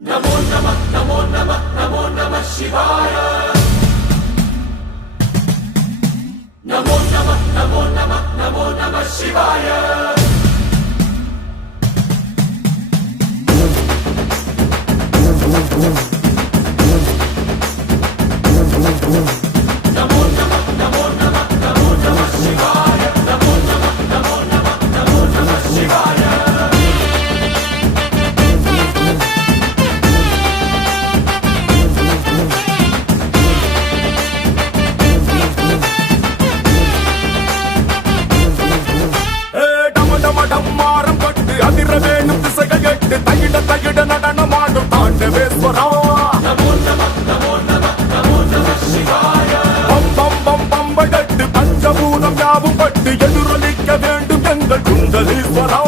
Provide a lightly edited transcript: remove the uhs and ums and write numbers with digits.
नमो नमः नमो नमः नमो नमः शिवाय नमो नमः नमो नमः नमो नमः शिवाय नमो नमः नमो नमः नमो नमः शिवाय नमो नमः नमो नमः नमो नमः शिवाय டம்மாரம் பட்டு அதிர வேணும் திசைகள் எட்டு தகிட தகிட நடனமாடும் தாண்டவேஸ்வரா नमो नमः नमो नमः नमो नमः शिवाय பம் பம் பம் பம்பை தட்டு பஞ்சபூதம் யாவும் பட்டு எதிரொலிக்க வேண்டும் எங்கள் குண்டலீஸ்வரா